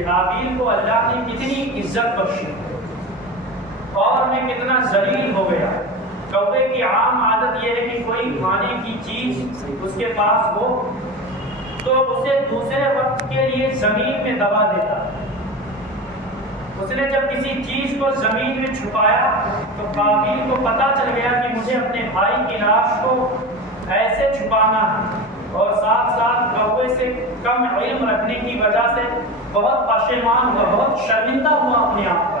کہ حابیل کو اللہ نے کتنی عزت بخشی اور میں کتنا ذلیل ہو گیا۔ کوے کی عام عادت یہ ہے کہ کوئی کھانے کی چیز اس کے پاس ہو تو اسے دوسرے وقت کے لیے زمین میں دبا دیتا۔ اس نے جب کسی چیز کو زمین میں چھپایا تو قابیل کو پتہ چل گیا کہ مجھے اپنے بھائی کی لاش کو ایسے چھپانا ہے، اور ساتھ ساتھ کوے سے کم علم رکھنے کی وجہ سے بہت پشیمان ہوا، بہت شرمندہ ہوا اپنے آپ پر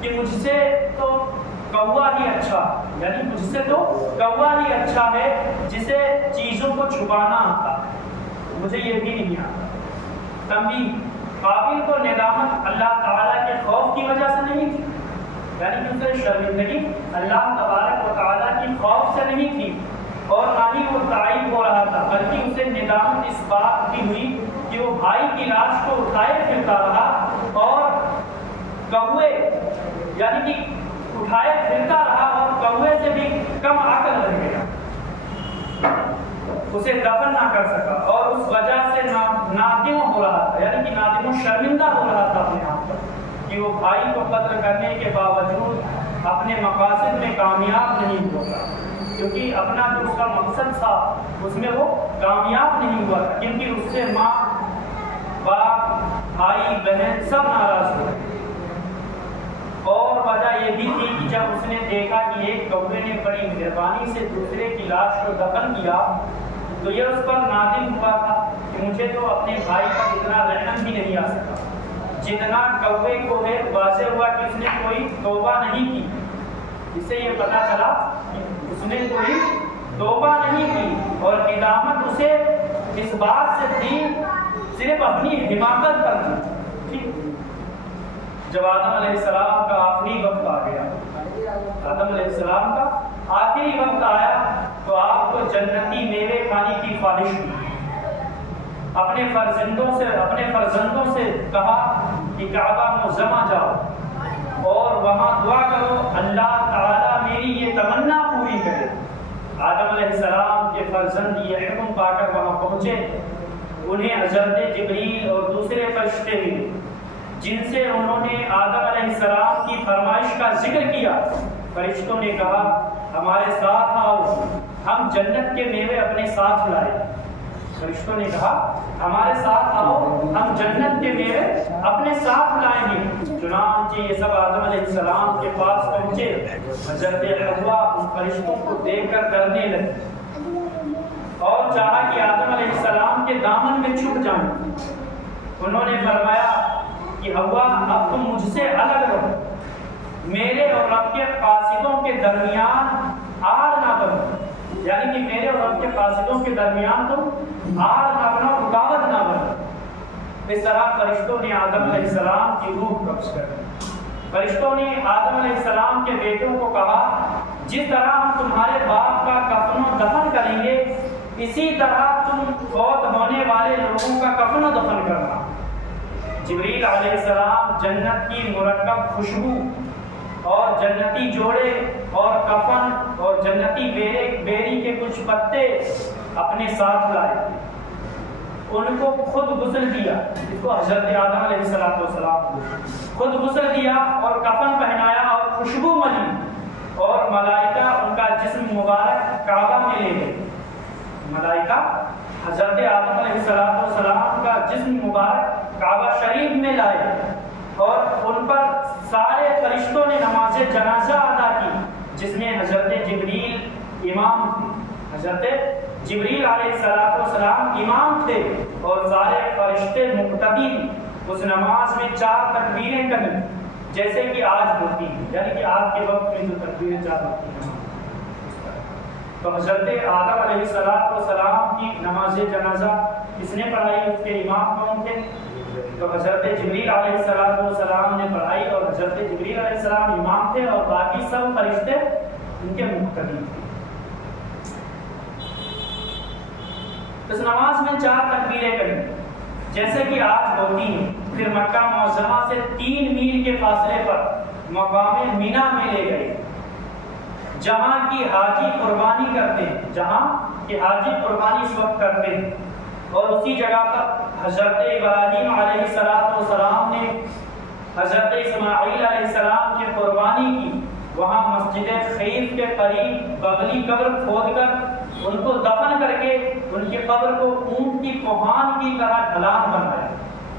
کہ مجھ سے تو کوا ہی اچھا، یعنی مجھ سے تو کوا ہی اچھا ہے جسے چیزوں کو چھپانا آتا ہے، مجھے یہ بھی نہیں آتا۔ تنبیہ: قابیل کو ندامت اللہ تعالیٰ کے خوف کی وجہ سے نہیں تھی، یعنی کہ اسے شرمندگی اللہ تبارک و تعالیٰ کی خوف سے نہیں تھی، اور نہ ہی وہ تعیب ہو رہا تھا، بلکہ اسے ندامت اس بات کی ہوئی کہ وہ بھائی کی لاش کو اٹھائے پھرتا رہا اور کوے یعنی کہ اٹھائے پھرتا رہا اور کوے سے بھی کم عقل رہ گیا، اسے دفن نہ کر سکا، اور اس وجہ سے نادم ہو رہا تھا، یعنی کہ نادم و شرمندہ ہو رہا تھا اپنے آپ پر کہ وہ بھائی کو قتل کرنے کے باوجود اپنے مقاصد میں کامیاب نہیں ہوتا، کیونکہ اپنا جو اس کا مقصد تھا اس میں وہ کامیاب نہیں ہوا تھا، کیونکہ اس سے ماں باپ بھائی بہن سب ناراض ہوئے۔ اور وجہ یہ بھی تھی کہ جب اس نے دیکھا کہ ایک کوے نے بڑی مہربانی سے دوسرے کی لاش کو دفن کیا تو یہ اس پر نادم ہوا تھا کہ مجھے تو اپنے بھائی پر اتنا رحم بھی نہیں آ سکا جتنا کوے کو ہے۔ واضح ہوا کہ اس نے کوئی توبہ نہیں کی، اس سے یہ پتہ چلا کہ اس نے کوئی توبہ نہیں کی، اور ندامت اسے اس بات سے تھی صرف اپنی حماقت پر تھی۔ جب آدم علیہ السلام کا آخری وقت آ گیا، آدم علیہ السلام کا آخری وقت آیا تو آپ کو جنتی میوے کھانے کی خواہش ہوئی۔ اپنے فرزندوں سے کہا کہ کعبہ معظمہ جاؤ اور وہاں دعا کرو اللہ تعالیٰ میری یہ تمنا پوری کرے۔ آدم علیہ السلام کے فرزند یہ حکم پا کر وہاں پہنچے، انہیں حضرت جبریل اور دوسرے فرشتے ملے جن سے انہوں نے آدم علیہ السلام کی فرمائش کا ذکر کیا۔ فرشتوں نے کہا ہمارے ساتھ آؤ، ہم جنت کے میوے اپنے ساتھ لائے۔ فرشتوں نے کہا ہمارے ساتھ آؤ، ہم جنت کے میوے اپنے ساتھ لائیں گے۔ چنانچہ یہ سب آدم علیہ السلام کے پاس پہنچے۔ حضرت حوا ان فرشتوں کو دیکھ کر ڈرنے لگی اور چاہا کہ آدم علیہ السلام کے دامن میں چھپ جائیں۔ انہوں نے فرمایا کہ حوا اب تم مجھ سے الگ رہو، میرے اور رب کے قاصدوں کے درمیان آڑ نہ بنو، یعنی کہ میرے اور رب کے قاصدوں کے درمیان تم آڑ نہ بنو، رکاوٹ نہ بنو۔ اس طرح فرشتوں نے آدم علیہ السلام کی روح قبض کر لی۔ فرشتوں نے آدم علیہ السلام کے بیٹوں کو کہا جس طرح ہم تمہارے باپ کا کفن و دفن کریں گے اسی طرح تم فوت ہونے والے لوگوں کا کفن و دفن کرنا۔ جبریل علیہ السلام جنت کی مرکب خوشبو اور جنتی جوڑے اور کفن اور جنتی بیری کے کچھ پتے اپنے ساتھ لائے، ان کو خود غسل دیا، اس کو حضرت آدم علیہ السلام خود غسل دیا اور کفن پہنایا اور خوشبو ملی، اور ملائکہ ان کا جسم مبارک کعبہ میں لے گئے۔ ملائکہ حضرت آدم علیہ السلام کا جسم مبارک کعبہ شریف میں لائے، اور ان پر سارے فرشتوں نے نماز جنازہ ادا کی جس میں حضرت جبریل امام تھے۔ حضرت جبریل علیہ السلام امام تھے اور سارے فرشتے مقتدی تھے۔ اس نماز میں 4 تکبیریں کہیں جیسے کہ آج ہوتی ہیں، یعنی کہ آج کے وقت میں جو تکبیریں 4 ہوتی ہیں۔ تو حضرت آدم علیہ السلام کی نماز جنازہ کس نے پڑھائی، اس کے امام کون تھے؟ تو حضرت جبریل علیہ السلام نے پڑھائی، اور حضرت جبریل علیہ السلام امام تھے اور باقی سب فرشتے ان کے مقتدی تھے۔ اس نماز میں 4 تکبیریں کہیں جیسے کہ آج ہوتی ہیں۔ پھر مکہ معظمہ سے 3 میل کے فاصلے پر مقام مینا میں لے گئے جہاں کی حاجی قربانی کرتے ہیں، جہاں کی حاجی قربانی اس وقت کرتے ہیں، اور اسی جگہ پر حضرت ابراہیم علیہ السلام نے حضرت اسماعیل علیہ السلام کی قربانی کی، وہاں مسجد خیف کے قریب بغلی قبر کھود کر ان کو دفن کر کے ان کی قبر کو اونٹ کی کوہان کی طرح ڈھلان بنایا،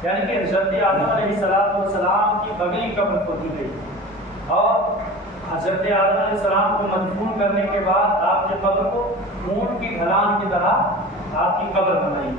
یعنی کہ حضرت آدم علیہ السلام کی بغلی قبر کھودی گئی، اور حضرت آدم علیہ السلام کو مدفون کرنے کے بعد آپ کی قبر کو اونٹ کی ڈھلان کی طرح آپ کی قبر بنائی گئی۔